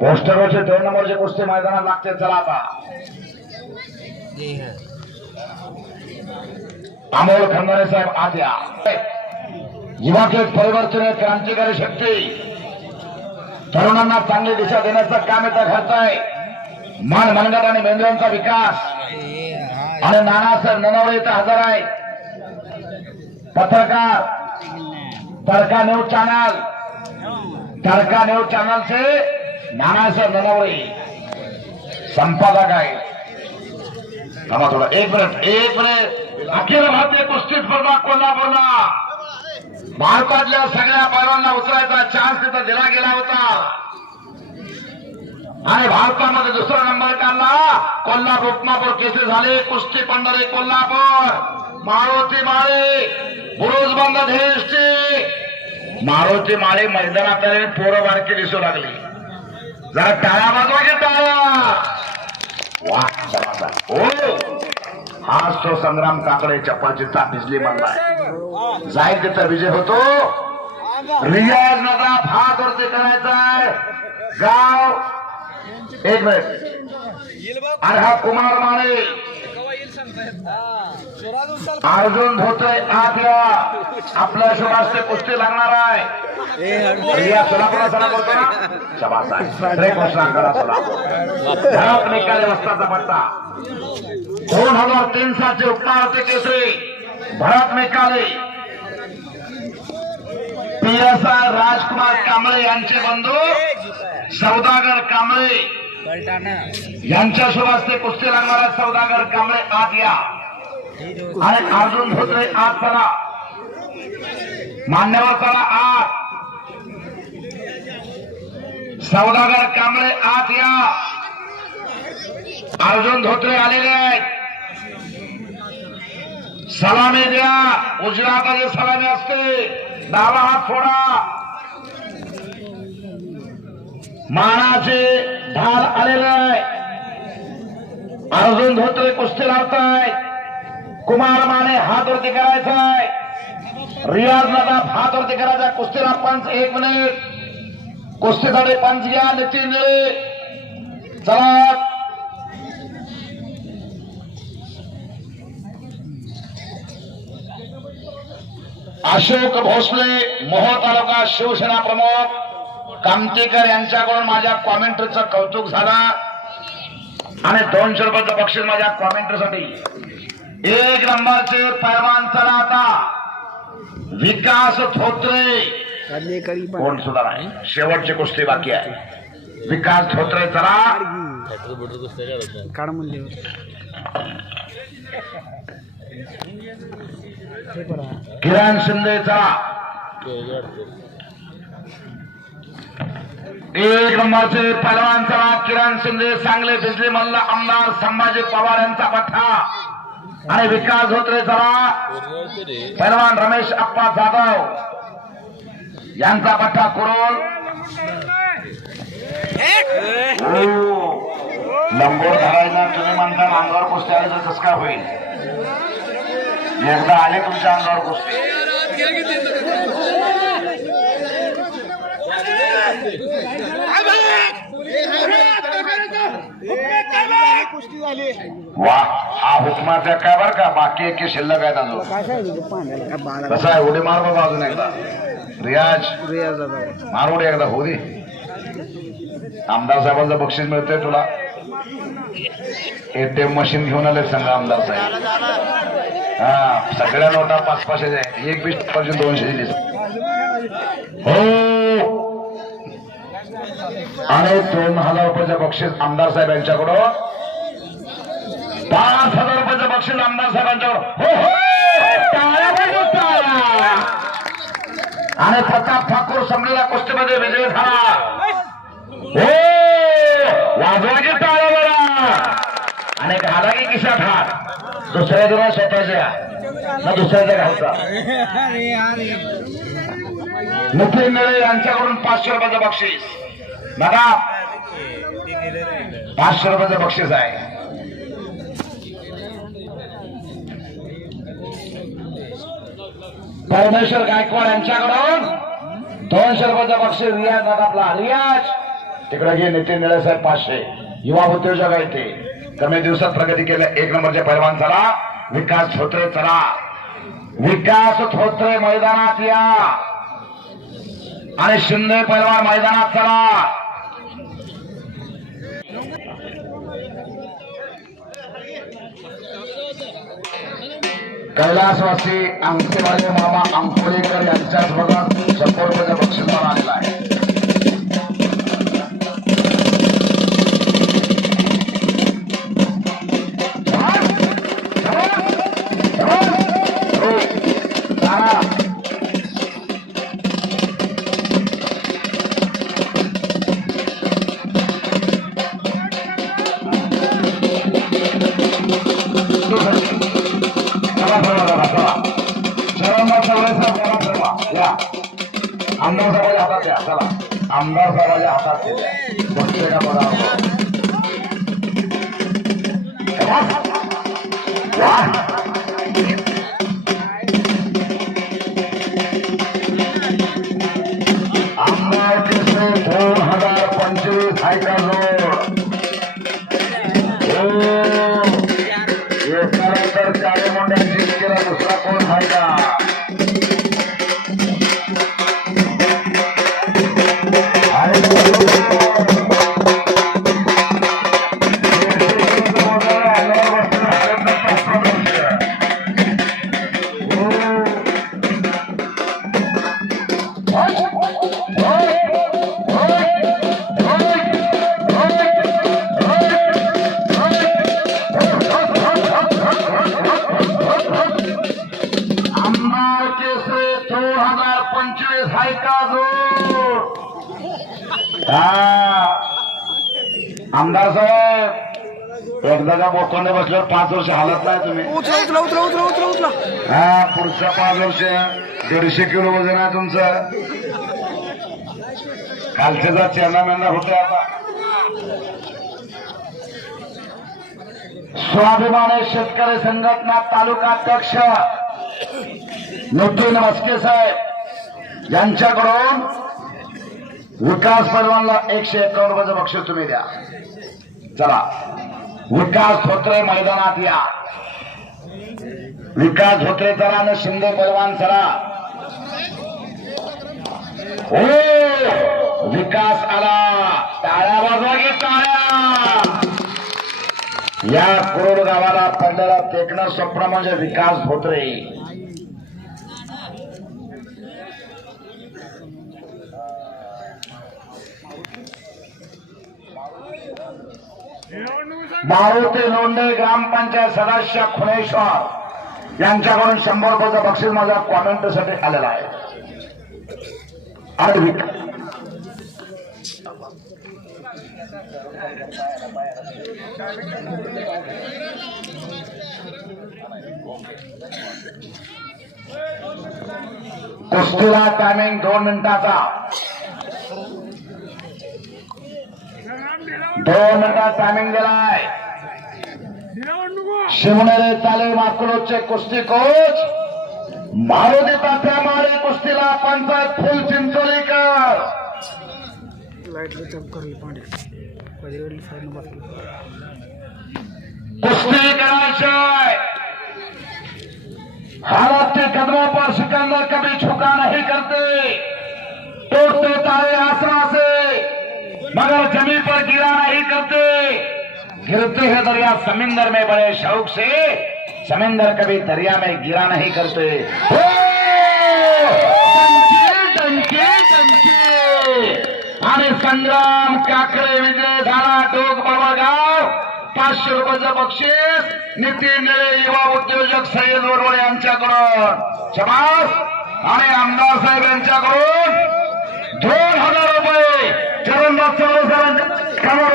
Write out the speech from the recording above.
पोस्टरवरचे दोन नंबरचे कुस्ती मैदानात लागते चला आता. अमोल खंदारे साहेब आद्या या. युवा खेळ परिवर्तन आहे, क्रांतिकारी शक्ती. तरुणांना चांगली दिशा देण्याचं काम इथं घडतंय. मन मनगट आणि मेंदूंचा विकास. आणि नानासाहेब ननवडे इथं हजर आहे पत्रकार Tadka news channel. Tadka news channel चे नानासाहेब ननवडे संपादक आहे थांबा थोडा एक मिनिट एक मिनिट अखिल भारतीय कुस्ती स्पर्धा कोल्हापूरला भारतातल्या सगळ्या पैलवांना उचलायचा चान्स तिथं दिला गेला होता आणि भारतामध्ये दुसरा नंबर काढला कोल्हापूर उपमापूर केसे झाले कुस्ती पंढरी कोल्हापूर मारुती माळे बुरुजबंद धेष्टी मारुती माळे मैदानात आले पोरं बारकी दिसू लागली. जरा टाळ्या वाजवा वा जबरदस्त. हो. तो संग्राम काकडे चप्पाचीचा भिजली म्हणलाय. जाईल तिथं विजय होतो. रियाज नदा फात वरती करायचा आहे. गाव एक मिनिट आणि हा कुमार माळे. अर्जुन धोत्रे आपल्या आपल्या शुभास्ते कुस्ती लागणार आहे. रिया सोलापूरला चला बोलतो ना शबास आहे श्रीकृष्णाकडा सोलापूर. धडक निकाली वस्ताचा पट्टा. दोन हजार तीन सालचे होते Kesari Bharat Mekale P S I Rajkumar Kamble यांचे बंधू सौदागर कांबळे. यांच्या शुभास्ते कुस्ती लागणारा सौदागर कांबळे आत या. आणि अर्जुन धोत्रे आत चला. मान्यवर चला आत. सौदागर कांबळे आत या. अर्जुन धोत्रे आलेले आहेत. सलामी द्या. उजव्या हाताची सलामी असते. डावा हात फोडा. मानाचे ढाल आलेले आहे. अर्जुन धोत्रे कुस्ती लावतायत. कुमार माने हात वरती करायचाय. रियाज नदाब हात वरती करायचा. कुस्तीला पंच एक मिनिट. कुस्तीसाठी पंच घ्या नितीन निळे. चला. अशोक भोसले मोहोळ तालुका शिवसेना प्रमुख. कामतेकर यांच्याकडून माझ्या कॉमेंट्रीचं कौतुक झालं. आणि दोनशे रुपयाचं बक्षीस माझ्या कॉमेंट्रीसाठी एक नंबरचे पैलवान चला आता. विकास धोत्रे कोण सुद्धा नाही. शेवटची कुस्ती बाकी आहे. विकास धोत्रे चला. काढ म्हणले किरण शिंदे चला. एक नंबरचे पहलवान चला. किरण शिंदे सांगले भिजले मल्ला आमदार संभाजी पवार यांचा पठ्ठा आणि विकास धोत्रे चला पहलवान रमेश अप्पा जाधव यांचा पट्टा कुरोल. हो. लंबोर धरायला तुम्ही म्हणता अंगावर कुस्ती आले तर कसं काय होईल. एकदा आले तुमच्या अंगावर कुस्ती. कुस्ती झाली. वा हा हुकमाचा काय बर का? बाकी एक शिल्लक काय बाळा कसा आहे? उडी मार बाबा अजून एकदा. रियाज. मार उडी एकदा होऊ दे. आमदार साहेबांचं बक्षीस मिळतंय तुला. एटीएम मशीन घेऊन आले सांगा आमदार साहेब. हा सगळ्या नोटा पाच पाचशे आहे एक बीस पाचशे दोनशे दिली हो! आणि दोन हजार रुपयाचं बक्षीस आमदार साहेब यांच्याकडून पाच हजार रुपयाचं बक्षीस आमदार साहेबांच्याकडून हो हो! आणि प्रताप ठाकूर संपलेल्या कुस्तीमध्ये विजय झाला. हो! वाजवा की टाळ्या आणि घाला की किशात हात दुसऱ्या जण स्वतःच्या. ना दुसऱ्याच्या घालता नितीन नळे यांच्याकडून पाचशे रुपयाचं बक्षीस. बघा. पाचशे रुपयाचं बक्षीस आहे. परमेश्वर गायकवाड यांच्याकडून दोनशे रुपयाचा बक्षीस रियाज आपला. रियाज. तिकडे घे नितीन निळे साहेब पाचशे. युवा उद्योजक आहे ते. कमी दिवसात प्रगती केल्या. एक नंबरचे पैलवान चला. विकास धोत्रे चला. विकास धोत्रे मैदानात या. आणि शिंदे पैलवान मैदानात चला. कैलासवासी अंगठेवाले मामा अंकोलेकर यांच्याच बघा शंभर रुपयाचा बक्षीसमान आलेला आहे. आमदार साहेबाच्या हातात द्या चला आमदार साहेबाच्या हातात द्या बघते का बघा वा. आमदार केसरी दोन हजार पंचवीस आहे का जोड हो. एकानंतर काळे मुंड्यांची केला दुसरा कोण आहे आमदार साहेब एकदा का बोकोंडे बसल्यावर पाच वर्ष हालत नाही तुम्ही. उचला उचला उचला उचला उचला उचला. हा पुढच्या पाच वर्ष दीडशे किलो वजन आहे तुमचं. कालच्याचा चेंडा मेंढा होते आता. स्वाभिमानी शेतकरी संघटना तालुका अध्यक्ष नितीन मस्के साहेब. यांच्याकडून विकास पैलवानला एकशे एकावन्न रुपयाचं बक्षीस तुम्ही द्या. चला. विकास धोत्रे मैदानात या. विकास धोत्रे चला न शिंदे पैलवान चला. हो! विकास आला. टाळ्या वाजवा की टाळ्या. या कुरोड गावाला पडलेला टेकणं स्वप्न म्हणजे विकास धोत्रे. मारुती लोंढे ग्रामपंचायत सदस्य खुनेश्वर यांच्याकडून शंभर रुपयाचं बक्षीस माझ्या कॉमेंटसाठी आलेला आहे. आणि विक- कुस्तीला टायमिंग दोन मिनिटाचा. दोन मिनिटात टायमिंग दिलाय. शिवनेरे चाले माकुलोचे कुस्ती कोच मारुती तात्या मारे कुस्तीला पंचायत फुल चिंचोलीकर. कुस्ती करायचंय. हालात के कदमों पर सिकंदर कभी झुका नहीं करते तोड़ते तारे आसरा से मगर जमीन पर गिरा नहीं करते। गिरते हैं दरिया समिंदर में बड़े शौक से। समिंदर कभी दरिया में गिरा नहीं करते। हो! आणि संग्राम काकडे विजय झाला टोक बाबागाव पाचशे रुपयाचं बक्षीस नितीन निळे युवा उद्योजक सय्यद वरवळे यांच्याकडून। शबास! आणि आमदार साहेब यांच्याकडून। ড্রোন হাজার উপায়ে চরণ বাচ্চা অনুসরণ কামার